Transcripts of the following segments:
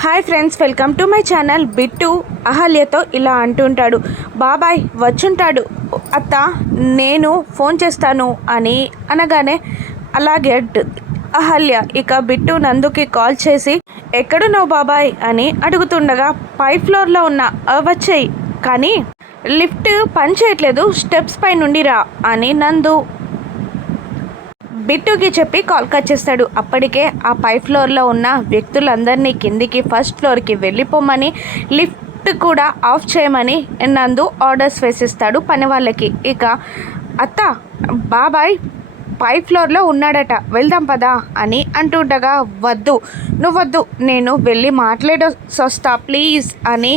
Hi friends welcome to my channel. Bittu అహల్యతో ఇలా అంటుంటాడు బాబాయ్ వచ్చుంటాడు. అత్త నేను ఫోన్ చేస్తాను అని అనగానే అలాగే అహల్య ఇక బిట్టు నందుకి కాల్ చేసి ఎక్కడున్నావు బాబాయ్? అని అడుగుతుండగా పై ఫ్లోర్లో ఉన్న "ఆ, కానీ లిఫ్ట్ పని చేయట్లేదు స్టెప్స్ పై నుండి రా అని నందు బిట్టుకి చెప్పి కాల్ కట్ చేస్తాడు. అప్పటికే ఆ పై ఫ్లోర్లో ఉన్న వ్యక్తులందరినీ కిందికి ఫస్ట్ ఫ్లోర్కి వెళ్ళిపోమని లిఫ్ట్ కూడా ఆఫ్ చేయమని నందు ఆర్డర్స్ వేసిస్తాడు పని వాళ్ళకి. ఇక అత్త బాబాయ్ పై ఫ్లోర్లో ఉన్నాడట వెళ్దాం పదా అని అంటుండగా వద్దు నువ్వద్దు నేను వెళ్ళి మాట్లాడొస్తా ప్లీజ్ అని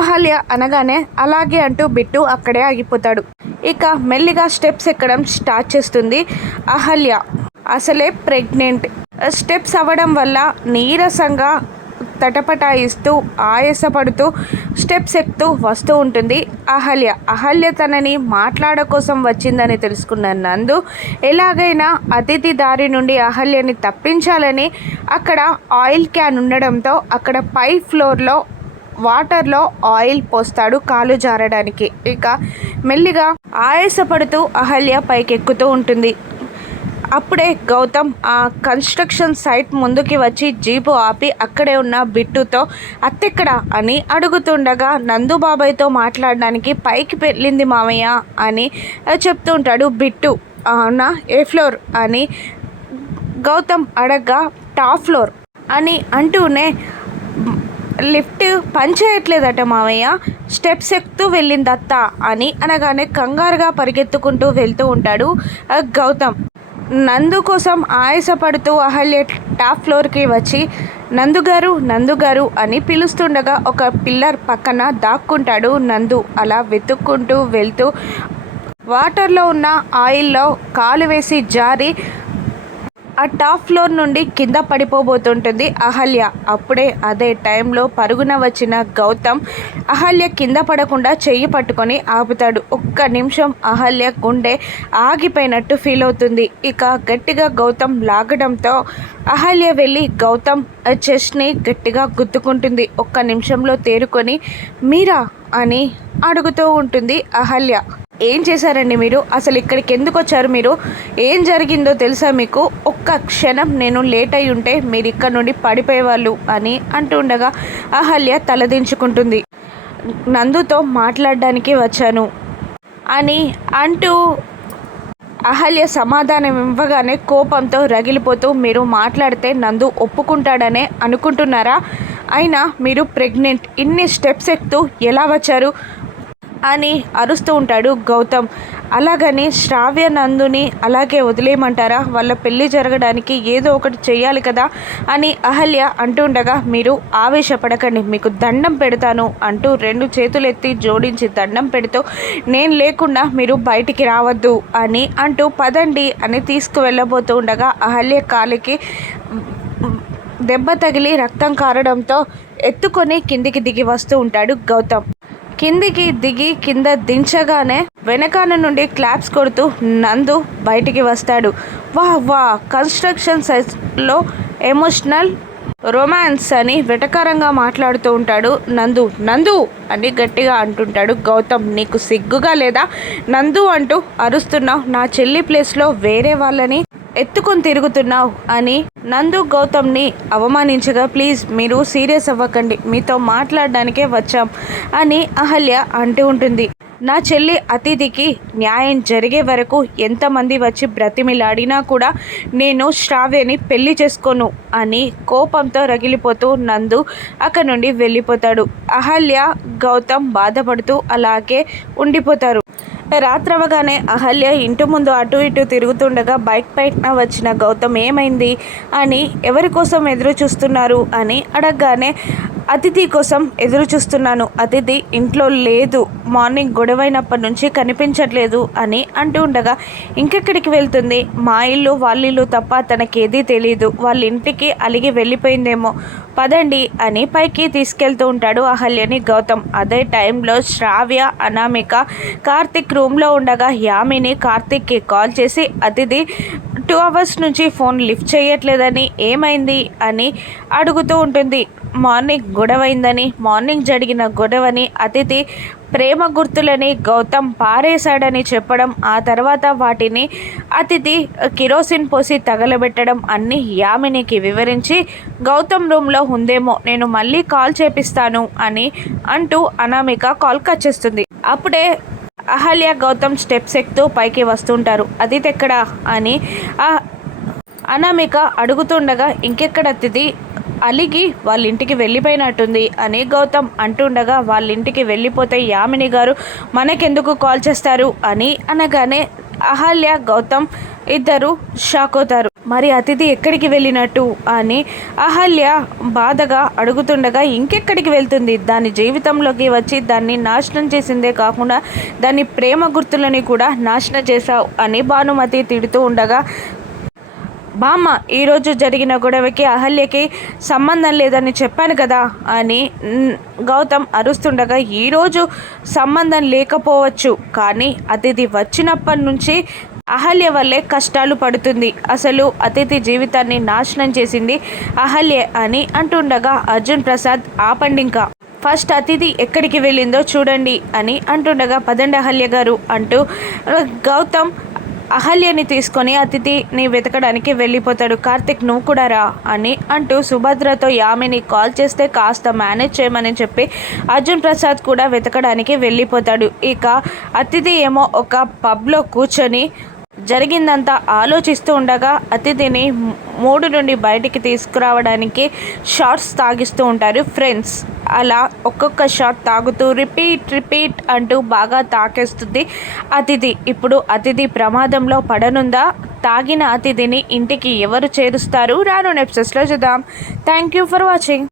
అహల్య అనగానే అలాగే అంటూ బిట్టు అక్కడే ఆగిపోతాడు. ఇక మెల్లిగా స్టెప్స్ ఎక్కడం స్టార్ట్ చేస్తుంది అహల్య. అసలే ప్రెగ్నెంట్. స్టెప్స్ అవ్వడం వల్ల నీరసంగా తటపటాయిస్తూ ఆయాసపడుతూ స్టెప్స్ ఎక్కుతూ వస్తూ ఉంటుంది అహల్య. అహల్య తనని మాట్లాడ కోసం వచ్చిందని తెలుసుకున్న నందు ఎలాగైనా అతిథి దారి నుండి అహల్యని తప్పించాలని అక్కడ ఆయిల్ క్యాన్ ఉండడంతో అక్కడ పై ఫ్లోర్లో వాటర్లో ఆయిల్ పోస్తాడు కాలు జారడానికి. ఇక మెల్లిగా ఆయాసపడుతూ అహల్య పైకెక్కుతూ ఉంటుంది. అప్పుడే గౌతమ్ ఆ కన్స్ట్రక్షన్ సైట్ ముందుకి వచ్చి జీపు ఆపి అక్కడే ఉన్న బిట్టుతో అత్తెక్కడ అని అడుగుతుండగా నందు బాబాయ్తో మాట్లాడడానికి పైకి వెళ్ళింది మామయ్య అని చెప్తూ ఉంటాడు బిట్టు. అవునా? ఏ ఫ్లోర్? అని గౌతమ్ అడగ్గా టాప్ ఫ్లోర్ అని అంటూనే లిఫ్ట్ పని చేయట్లేదట మావయ్య. స్టెప్స్ ఎక్కుతూ వెళ్ళింది అత్త అని అనగానే కంగారుగా పరిగెత్తుకుంటూ వెళ్తూ ఉంటాడు గౌతమ్. నందు కోసం ఆయాసపడుతూ అహల్య టాప్ ఫ్లోర్కి వచ్చి నందు గారు నందు గారు అని పిలుస్తుండగా ఒక పిల్లర్ పక్కన దాక్కుంటాడు నందు. అలా వెతుక్కుంటూ వెళ్తూ వాటర్లో ఉన్న ఆయిల్లో కాలు వేసి జారి ఆ టాప్ ఫ్లోర్ నుండి కింద పడిపోబోతుంటుంది అహల్య. అప్పుడే అదే టైంలో పరుగున వచ్చిన గౌతమ్ అహల్య కింద పడకుండా చెయ్యి పట్టుకొని ఆపుతాడు. ఒక్క నిమిషం అహల్య గుండె ఆగిపోయినట్టు ఫీల్ అవుతుంది. ఇక గట్టిగా గౌతమ్ లాగడంతో అహల్య వెళ్ళి గౌతమ్ చెస్ట్ని గట్టిగా గుద్దుకుంటుంది. ఒక్క నిమిషంలో తేరుకొని మీరా? అని అడుగుతూ ఉంటుంది అహల్య. ఏం చేశారండి మీరు? అసలు ఇక్కడికి ఎందుకు వచ్చారు మీరు? ఏం జరిగిందో తెలుసా మీకు? ఒక్క క్షణం నేను లేట్ అయి ఉంటే మీరు ఇక్కడ నుండి పడిపోయేవాళ్ళు అని అంటుండగా అహల్య తలదించుకుంటుంది. నందుతో మాట్లాడడానికి వచ్చాను అని అంటూ అహల్య సమాధానం ఇవ్వగానే కోపంతో రగిలిపోతూ మీరు మాట్లాడితే నందు ఒప్పుకుంటాడనే అనుకుంటున్నారా? అయినా మీరు ప్రెగ్నెంట్ ఇన్ని స్టెప్స్ ఎక్కుతూ ఎలా వచ్చారు? అని అరుస్తూ ఉంటాడు గౌతమ్. అలాగని శ్రావ్య నందుని అలాగే వదిలేయమంటారా? వాళ్ళ పెళ్ళి జరగడానికి ఏదో ఒకటి చేయాలి కదా అని అహల్య అంటుండగా మీరు ఆవేశపడకండి మీకు దండం పెడతాను అంటూ రెండు చేతులు ఎత్తి జోడించి దండం పెడుతూ నేను లేకుండా మీరు బయటికి రావద్దు అని అంటూ పదండి అని తీసుకువెళ్ళబోతూ ఉండగా అహల్య కాలికి దెబ్బ తగిలి రక్తం కారడంతో ఎత్తుకొని కిందికి దిగి వస్తూ ఉంటాడు గౌతమ్. కిందికి దిగి కింద దించగానే వెనకాల నుండి క్లాప్స్ కొడుతూ నందు బయటికి వస్తాడు. వా వా కన్స్ట్రక్షన్ సైట్లో ఎమోషనల్ రొమాన్స్ అని వెటకారంగా మాట్లాడుతూ ఉంటాడు నందు. నందు! అని గట్టిగా అంటుంటాడు గౌతమ్. నీకు సిగ్గుగా లేదా? నందు అంటూ అరుస్తున్నావు. నా చెల్లి ప్లేస్లో వేరే వాళ్ళని ఎత్తుకొని తిరుగుతున్నావు అని నందు గౌతమ్ని అవమానించగా ప్లీజ్ మీరు సీరియస్ అవ్వకండి. మీతో మాట్లాడడానికే వచ్చాం అని అహల్య అంటూ ఉంటుంది. నా చెల్లి అతిథికి న్యాయం జరిగే వరకు ఎంతమంది వచ్చి బ్రతిమిలాడినా కూడా నేను శ్రావ్యని పెళ్ళి చేసుకోను అని కోపంతో రగిలిపోతూ నందు అక్కడి నుండి వెళ్ళిపోతాడు. అహల్య గౌతమ్ బాధపడుతూ అలాగే ఉండిపోతారు. రాత్రవగానే అహల్య ఇంటి ముందు అటు ఇటు తిరుగుతుండగా బైక్ పైన వచ్చిన గౌతమ్ ఏమైంది? అని ఎవరి కోసం ఎదురు చూస్తున్నారు? అని అడగగానే అతిథి కోసం ఎదురు చూస్తున్నాను. అతిథి ఇంట్లో లేదు. మార్నింగ్ గొడవైనప్పటి నుంచి కనిపించట్లేదు అని అంటూ ఉండగా ఇంకెక్కడికి వెళ్తుంది? మా ఇల్లు వాళ్ళ ఇల్లు తప్ప తనకేదీ తెలియదు వాళ్ళ ఇంటికి అలిగి వెళ్ళిపోయిందేమో. పదండి అని పైకి తీసుకెళ్తూ ఉంటాడు అహల్యని గౌతమ్. అదే టైంలో శ్రావ్య అనామిక కార్తిక్ రూమ్లో ఉండగా యామిని కార్తిక్కి కాల్ చేసి అతిథి టూ అవర్స్ నుంచి ఫోన్ లిఫ్ట్ చేయట్లేదని ఏమైంది? అని అడుగుతూ ఉంటుంది. మార్నింగ్ గొడవైందని మార్నింగ్ జరిగిన గొడవని అతిథి ప్రేమ గుర్తులని గౌతమ్ పారేశాడని చెప్పడం ఆ తర్వాత వాటిని అతిథి కిరోసిన్ పోసి తగలబెట్టడం అన్ని యామినికి వివరించి గౌతమ్ రూమ్లో ఉందేమో నేను మళ్ళీ కాల్ చేపిస్తాను అని అంటూ అనామిక కాల్ కట్ చేస్తుంది. అప్పుడే అహల్య గౌతమ్ స్టెప్స్ ఎక్కుతూ పైకి వస్తుంటారు. అతిథి ఎక్కడా? అని అనామిక అడుగుతుండగా ఇంకెక్కడ అతిథి? అలిగి వాళ్ళ ఇంటికి వెళ్ళిపోయినట్టుంది. అని గౌతమ్ అంటుండగా వాళ్ళ ఇంటికి వెళ్ళిపోతే యామిని గారు మనకెందుకు కాల్ చేస్తారు? అని అనగానే అహల్య గౌతమ్ ఇద్దరు షాక్ అవుతారు. మరి అతిథి ఎక్కడికి వెళ్ళినట్టు? అని అహల్య బాధగా అడుగుతుండగా ఇంకెక్కడికి వెళ్తుంది? దాని జీవితంలోకి వచ్చి దాన్ని నాశనం చేసిందే కాకుండా దాని ప్రేమ గుర్తులని కూడా నాశనం చేశావు అని భానుమతి తిడుతూ ఉండగా బామ్మ ఈరోజు జరిగిన గొడవకి అహల్యకి సంబంధం లేదని చెప్పాను కదా అని గౌతమ్ అరుస్తుండగా ఈరోజు సంబంధం లేకపోవచ్చు కానీ అతిథి వచ్చినప్పటి నుంచి అహల్య వల్లే కష్టాలు పడుతుంది. అసలు అతిథి జీవితాన్ని నాశనం చేసింది అహల్య అని అంటుండగా అర్జున్ ప్రసాద్ ఆపండింకా ఫస్ట్ అతిథి ఎక్కడికి వెళ్ళిందో చూడండి అని అంటుండగా పదండి అహల్య గారు అంటూ గౌతమ్ అహల్యని తీసుకొని అతిథిని వెతకడానికి వెళ్ళిపోతాడు. కార్తిక్ నువ్వు కూడా రా అని అంటూ సుభద్రతో యామిని కాల్ చేస్తే కాస్త మేనేజ్ చేయమని చెప్పి అర్జున్ ప్రసాద్ కూడా వెతకడానికి వెళ్ళిపోతాడు. ఇక అతిథి ఏమో ఒక పబ్లో కూర్చొని జరిగిందంతా ఆలోచిస్తూ ఉండగా అతిథిని మూడు నుండి బయటికి తీసుకురావడానికి షార్ట్స్ తాగిస్తూ ఉంటారు ఫ్రెండ్స్. అలా ఒక్కొక్క షాట్ తాగుతూ రిపీట్ రిపీట్ అంటూ బాగా తాకేస్తుంది. అతిథి ఇప్పుడు అతిథి ప్రమాదంలో పడనుందా? తాగిన అతిథిని ఇంటికి ఎవరు చేరుస్తారు? రాను ఎపిసోడ్స్లో చూద్దాం. Thank you for watching